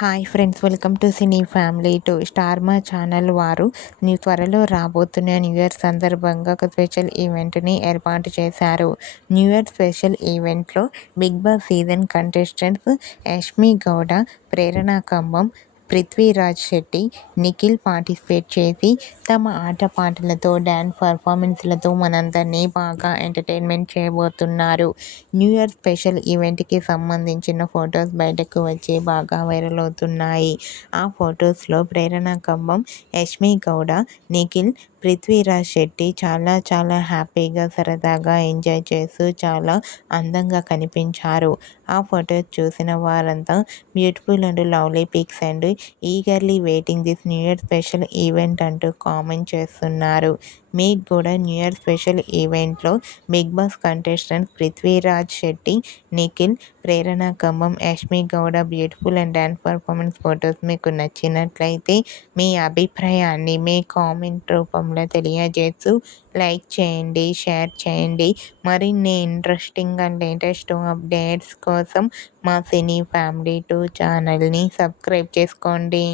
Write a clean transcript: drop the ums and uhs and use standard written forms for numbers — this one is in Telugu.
Hi friends, welcome to cine family to star మా ఛానల్ వారు త్వరలో రాబోతున్న న్యూ ఇయర్ సందర్భంగా ఒక స్పెషల్ ఈవెంట్ని ఏర్పాటు చేశారు. న్యూ ఇయర్ స్పెషల్ ఈవెంట్లో big Boss season contestants Yashmi Gowda, Prerana Kambam, Prithviraj Shetty, Nikhil participate చేసి తమ ఆటపాటలతో డ్యాన్స్ పర్ఫార్మెన్స్లతో మనందరినీ బాగా ఎంటర్టైన్మెంట్ చేయబోతున్నారు. న్యూ ఇయర్ స్పెషల్ ఈవెంట్కి సంబంధించిన ఫొటోస్ బయటకు వచ్చి బాగా వైరల్ అవుతున్నాయి. ఆ ఫొటోస్లో ప్రేరణ కంబం, యష్మి గౌడ, నిఖిల్, పృథ్వీరాజ్ శెట్టి చాలా హ్యాపీగా సరదాగా ఎంజాయ్ చేస్తూ చాలా అందంగా కనిపించారు. ఆ ఫొటోస్ చూసిన వారంతా beautiful and lovely pics and eagerly waiting this new year special event అంటూ కామెంట్ చేస్తున్నారు. మీకు కూడా న్యూ ఇయర్ స్పెషల్ ఈవెంట్లో big Boss contestants Prithviraj Shetty, Nikhil, Prerana Kambam, Yashmi Gowda beautiful and dance performance photos మీకు నచ్చినట్లయితే మీ అభిప్రాయాన్ని మీ కామెంట్ రూపంలో తెలియజేస్తూ లైక్ చేయండి, షేర్ చేయండి. మరిన్ని ఇంట్రెస్టింగ్ అండ్ లేటెస్ట్ అప్డేట్స్ కోసం మా సినీ ఫ్యామిలీ 2 ఛానల్ని సబ్స్క్రైబ్ చేసుకోండి.